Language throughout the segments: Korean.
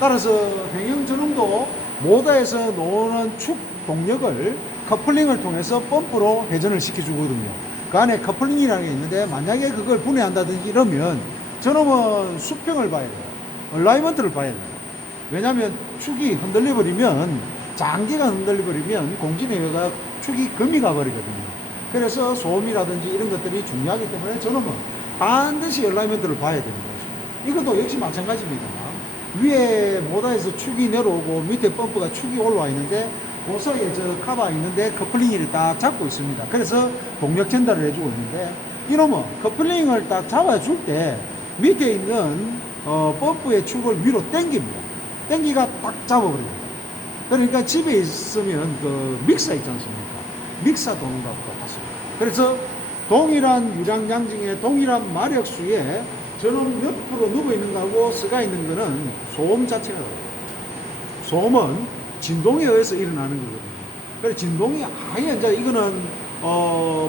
따라서 변형 전응도 모터에서 나오는 축 동력을 커플링을 통해서 펌프로 회전을 시켜주거든요. 그 안에 커플링이라는 게 있는데 만약에 그걸 분해한다든지 이러면 저놈은 수평을 봐야 돼요. 얼라이먼트를 봐야 돼요. 왜냐하면 축이 흔들려버리면, 장기가 흔들려버리면 공진에 의해서 축이 금이 가버리거든요. 그래서 소음이라든지 이런 것들이 중요하기 때문에 저놈은 반드시 얼라이먼트를 봐야 되는 것입니다. 이것도 역시 마찬가지입니다. 위에 모터에서 축이 내려오고 밑에 펌프가 축이 올라와 있는데 그 사이에 저 카바 있는데 커플링을 딱 잡고 있습니다. 그래서 동력 전달을 해주고 있는데 이놈은 커플링을 딱 잡아줄 때 밑에 있는 펌프의 축을 위로 당깁니다. 당기가 딱 잡아버립니다. 그러니까 집에 있으면 그 믹서 있지 않습니까? 믹서 도는 거하고 똑같습니다. 그래서 동일한 유량 양증의 동일한 마력수에 저놈 옆으로 누워 있는 거하고 서가 있는 거는 소음 자체가 다르다. 소음은 진동에 의해서 일어나는 거거든요. 그래서 진동이 아예 이제 이거는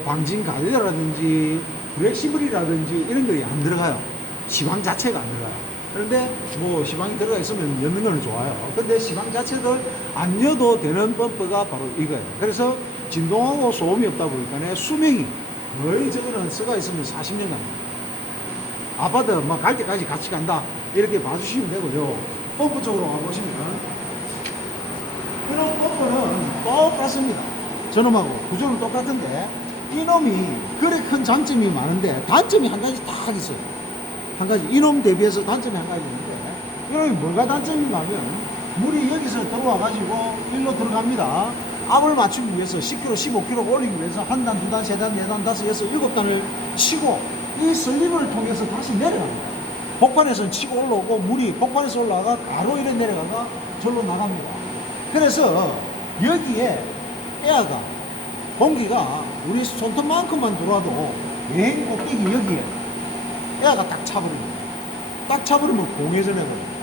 방진 가드라든지 블랙시블이라든지 이런 것이 안 들어가요. 시방 자체가 안 들어가요. 그런데 뭐 시방이 들어가 있으면 엮는 건 좋아요. 근데 시방 자체를 안 여도 되는 펌프가 바로 이거예요. 그래서 진동하고 소음이 없다 보니까 수명이 거의 저거는 서가 있으면 40년 갑니다. 아파트 막 갈 때까지 같이 간다 이렇게 봐주시면 되고요. 펌프 쪽으로 가보시면 이런 펌프는 똑같습니다. 저놈하고 구조는 똑같은데 이놈이 그래 큰 장점이 많은데 단점이 한 가지 딱 있어요. 한 가지, 이놈 대비해서 단점이 한 가지 있는데 이놈이 뭐가 단점이냐면 물이 여기서 들어와 가지고 일로 들어갑니다. 압을 맞추기 위해서 10kg, 15kg 올리기 위해서 한 단, 두 단, 세 단, 네 단, 다섯, 여섯, 일곱 단을 치고 이 슬립을 통해서 다시 내려갑니다. 복판에서는 치고 올라오고 물이 복판에서 올라가 바로 이래 내려가가 절로 나갑니다. 그래서 여기에 에어가 공기가 우리 손톱만큼만 들어와도 맨 꼭대기 여기에 에어가 딱 차버립니다. 딱 차버리면 공회전 해버려요.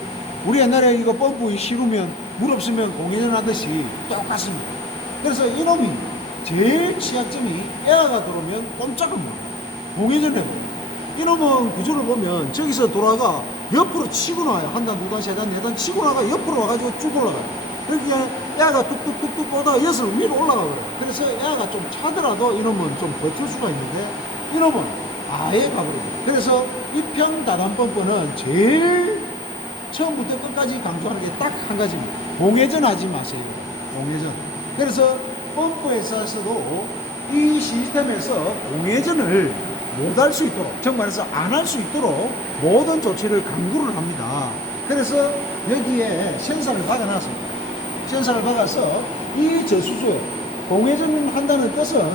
우리 옛날에 이거 펌프 실으면 물 없으면 공회전 하듯이 똑같습니다. 그래서 이놈이 제일 취약점이 에어가 들어오면 꼼짝을 못해요. 공회전 해버려요. 이놈은 구조를 보면 저기서 돌아가 옆으로 치고 나와요. 한 단, 두 단, 세 단, 네 단 치고 나가 옆으로 와가지고 쭉 올라가요. 그렇게 에어가 뚝뚝뚝뚝 보다가 여기서 위로 올라가버려요. 그래서 에어가 좀 차더라도 이놈은 좀 버틸 수가 있는데 이놈은 아예 가버려요. 그래서 이평 다단 펌프는 제일 처음부터 끝까지 강조하는 게 딱 한 가지입니다. 공회전 하지 마세요. 공회전. 그래서 펌프에 있어서도 이 시스템에서 공회전을 못할 수 있도록, 정말해서 안 할 수 있도록 모든 조치를 강구를 합니다. 그래서 여기에 센서를 박아놨습니다. 센서를 박아서 이 저수조에 공회전 한다는 뜻은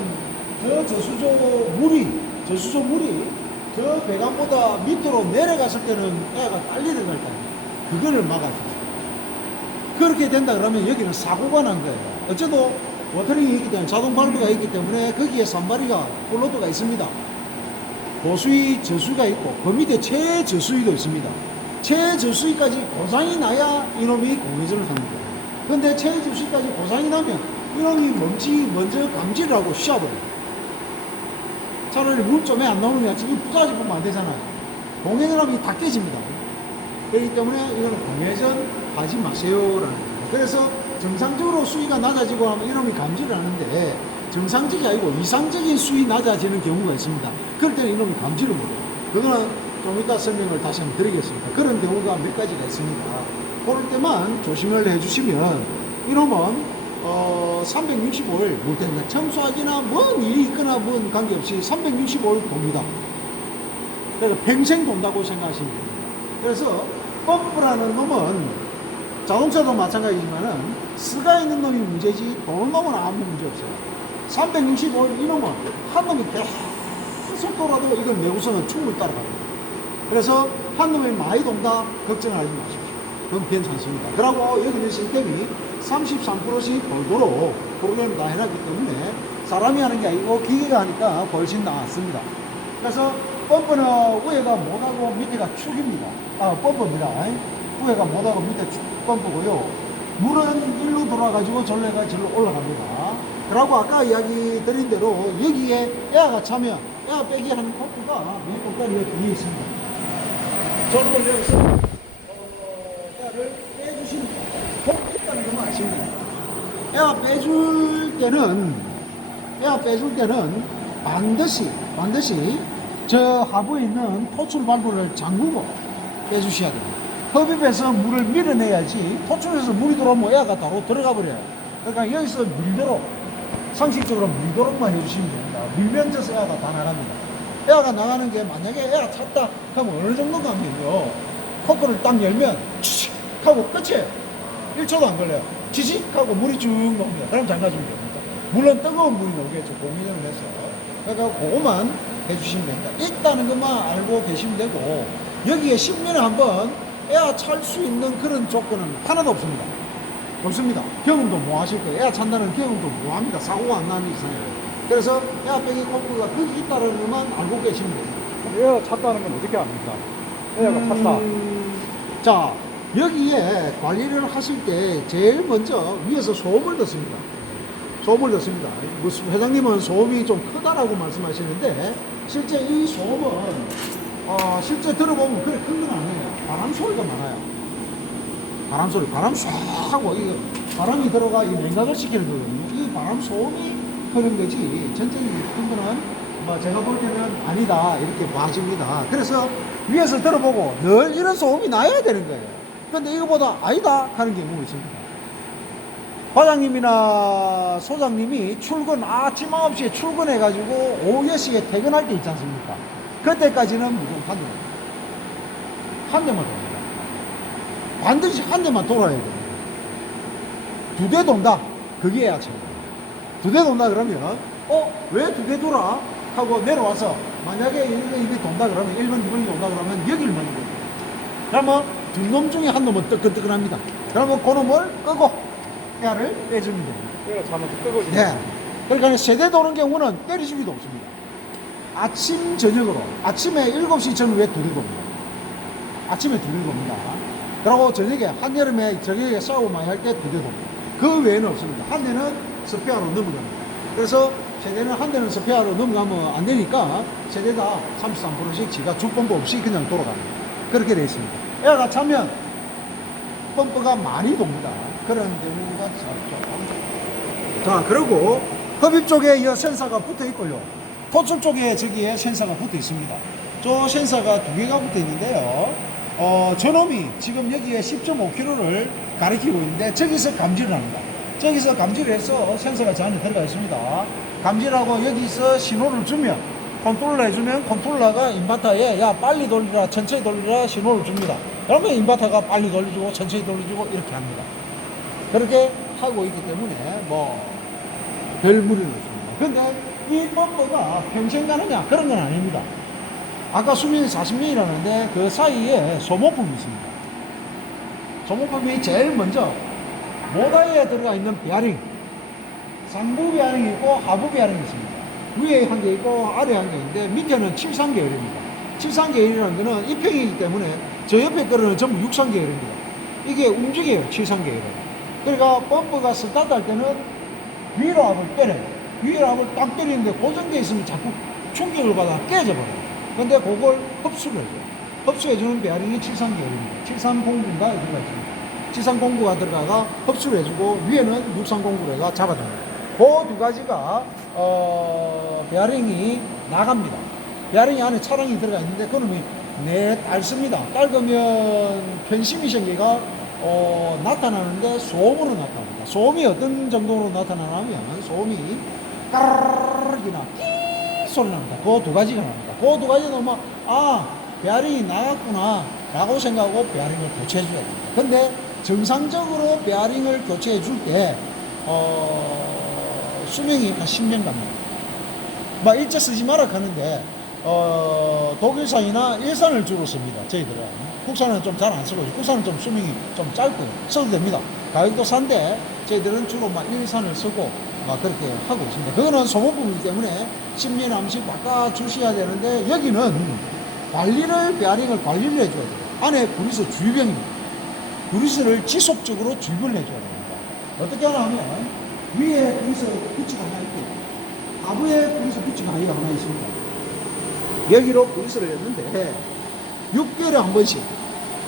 저 저수조 물이 저 배관보다 밑으로 내려갔을 때는 에어가 빨리 들어갈 거 아니에요. 그거를 막아줍니다. 그렇게 된다 그러면 여기는 사고가 난 거예요. 어째도 워터링이 있기 때문에 자동 발브가 있기 때문에 거기에 선발이가 폴로드가 있습니다. 고수위, 저수위가 있고 그 밑에 최저수위도 있습니다. 최저수위까지 고장이 나야 이놈이 공회전을 하는 거예요. 근데 최저수위까지 고장이 나면 이놈이 먼저 감지를 하고 쉬어버려요. 차라리 물 좀 왜 안 나오는 게 지금 부자지 보면 안 되잖아요. 공회전하면 다 깨집니다. 그렇기 때문에 이거는 공회전 하지 마세요라는 거예요. 그래서 정상적으로 수위가 낮아지고 하면 이놈이 감지를 하는데 정상적이 아니고 이상적인 수위 낮아지는 경우가 있습니다. 그럴 때는 이놈이 감지를 못해요. 그거는 좀 이따 설명을 다시 한번 드리겠습니다. 그런 경우가 몇 가지가 있습니다. 그럴 때만 조심을 해주시면 이놈은 365일 물 때문에 청소하기나 뭔 일이 있거나 뭔 관계없이 365일 돕니다. 그러니까 평생 돈다고 생각하시면 됩니다. 그래서 펌프라는 놈은 자동차도 마찬가지지만은 쓰가 있는 놈이 문제지 도는 놈은 아무 문제 없어요. 365일 이놈은 한 놈이 계속 돌아도 이건 내구성은 충분히 따라갑니다. 그래서 한 놈이 많이 돈다 걱정을 하지 마십시오. 그건 괜찮습니다. 그러고 여기는 시스템이 33%씩 돌도록 프로그램을 다 해놨기 때문에 사람이 하는 게 아니고 기계가 하니까 훨씬 나았습니다. 그래서 펌프는 위에가 못하고 밑에가 축입니다. 펌프입니다. 위에가 못하고 밑에 축 펌프고요. 물은 일로 돌아가지고 절로 올라갑니다. 그리고 아까 이야기 드린 대로 여기에 에어가 차면 에어 빼기 하는 펌프가 맨 꼭다리 뒤에 있습니다. 저를 여기서 에어를 빼주시는 꼭 있다는 것만 아시면 됩니다. 에어 빼줄 때는 반드시 저 하부에 있는 토출 발브를 잠그고 빼주셔야 됩니다. 흡입해서 물을 밀어내야지 토출에서 물이 들어오면 에어가 바로 들어가 버려요. 그러니까 여기서 밀도록 상식적으로 밀도록만 해주시면 됩니다. 밀면 져서 에어가 다 나갑니다. 에어가 나가는 게 만약에 에어가 찼다 하면 어느 정도가 하면요, 코크를 딱 열면 치식 하고 끝이에요. 1초도 안 걸려요. 치식 하고 물이 쭉 나옵니다. 그럼 잠가주면 됩니다. 물론 뜨거운 물이 나오겠죠. 공인을 해서. 그러니까 그거만 해주시면 됩니다. 있다는 것만 알고 계시면 되고, 여기에 10년에 한번 에어 찰 수 있는 그런 조건은 하나도 없습니다. 없습니다. 경험도 뭐 하실 거예요. 에어 찬다는 경험도 뭐 합니다. 사고가 안 나는 이상이에요. 그래서 에어 빼기 코크가 거기 있다는 것만 알고 계시면 됩니다. 에어가 찼다는 건 어떻게 압니까? 에어가 찼다. 자, 여기에 관리를 하실 때 제일 먼저 위에서 소음을 넣습니다. 소음을 넣습니다. 회장님은 소음이 좀 크다라고 말씀하시는데, 실제 이 소음은 실제 들어보면 그래 큰 건 아니에요. 바람 소리가 많아요. 바람 소리, 바람 쏴 하고 이거 바람이 들어가 이 냉각을 시키는 거거든요. 이 바람 소음이 그런 거지 전체적인 큰 거는 뭐 제가 볼 때는 아니다 이렇게 봐집니다. 그래서 위에서 들어보고 늘 이런 소음이 나야 되는 거예요. 근데 이거보다 아니다 하는 경우가 있습니다. 과장님이나 소장님이 출근 아침 9시에 출근해 가지고 오후 6시에 퇴근할 때 있지 않습니까? 그때까지는 무조건 한 대만 돕니다. 반드시 한 대만 돌아야 됩니다. 2대 돈다. 그게 예약입니다. 2대 돈다 그러면 왜 2대 돌아? 하고 내려와서 만약에 이게 돈다 그러면 1번, 2번이 온다 그러면 여기를 먼저 됩니다. 그러면 두 놈 중에 한 놈은 뜨끈뜨끈합니다. 그러면 그 놈을 끄고 에어를 빼주면 됩니다. 에어가 차면 뜨거워지죠. 네. 그러니까 세대 도는 경우는 때리주기도 없습니다. 아침 저녁으로 아침에 7시 전후에 2대 돕니다. 아침에 2대 돕니다. 그리고 저녁에 한여름에 저녁에 샤워 많이 할 때 2대 돕니다. 그 외에는 없습니다. 한 대는 스페어로 넘어갑니다. 그래서 세대는 한 대는 스페어로 넘어가면 안 되니까 세대 다 33%씩 지가 주펌프 없이 그냥 돌아갑니다. 그렇게 되어 있습니다. 에어가 차면 펌프가 많이 돕니다. 그런 경우가 좀. 자, 그리고 흡입 쪽에 이 센서가 붙어 있고요. 토출 쪽에 저기에 센서가 붙어 있습니다. 저 센서가 2개가 붙어 있는데요. 저놈이 지금 여기에 10.5kg를 가리키고 있는데 저기서 감지를 합니다. 저기서 감지를 해서 센서가 저 안에 들어가 있습니다. 감지하고 여기서 신호를 주면 컨트롤러 해주면 컨트롤러가 인버터에 야 빨리 돌리라 천천히 돌리라 신호를 줍니다. 그러면 인버터가 빨리 돌려주고 천천히 돌려주고 이렇게 합니다. 그렇게 하고 있기 때문에 뭐 별 무리는 없습니다. 근데 이 펌프가 평생 가느냐 그런 건 아닙니다. 아까 수명이 40년이라는데 그 사이에 소모품이 있습니다. 소모품이 제일 먼저 모다에 들어가 있는 베어링, 상부 베어링이 있고 하부 베어링이 있습니다. 위에 한 개 있고 아래 한 개 있는데 밑에는 7상 계열입니다. 7상 계열이라는 거는 입형이기 때문에 저 옆에 거는 전부 6상 계열입니다. 이게 움직여요. 7상 계열은. 그러니까 펌프가 스타트 할 때는 위로 압을 때려요. 위로 압을 딱 때리는데 고정되어 있으면 자꾸 충격을 받아 깨져버려요. 근데 그걸 흡수를 해줘요. 흡수해주는 베어링이 7상 계열입니다. 7309인가 여기가 있습니다. 7309가 들어가가 흡수를 해주고 위에는 6309가 잡아줍니다. 그 두 가지가 베어링이 나갑니다. 베어링이 안에 차량이 들어가 있는데 그놈이 딸습니다. 딸으면 편심이션기가 나타나는데 소음으로 나타납니다. 소음이 어떤 정도로 나타나냐면 소음이 까르르기나 끼 소리 납니다. 그 두 가지가 납니다. 그 두 가지 넣으면 베어링이 나갔구나 라고 생각하고 베어링을 교체해 줘야 됩니다. 근데 정상적으로 베어링을 교체해 줄 때 수명이 한 10년 갑니다. 막 일제 쓰지 마라 하는데 독일산이나 일산을 주로 씁니다. 저희들은 국산은 좀 잘 안 쓰고 국산은 좀 수명이 좀 짧고 써도 됩니다. 가격도 싼데 저희들은 주로 막 일산을 쓰고 막 그렇게 하고 있습니다. 그거는 소모품이기 때문에 10년에 한 번씩 바꿔 주셔야 되는데 여기는 베어링을 관리를 해줘야 돼요. 안에 그리스 주유병입니다. 그리스를 지속적으로 주유를 해줘야 됩니다. 어떻게 하냐면 위에 그리스 부치가 하나 있고 하부에 그리스 부치가 하나 있습니다. 여기로 그리스를 했는데 6개월에 한 번씩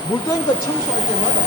물탱크 청소할 때마다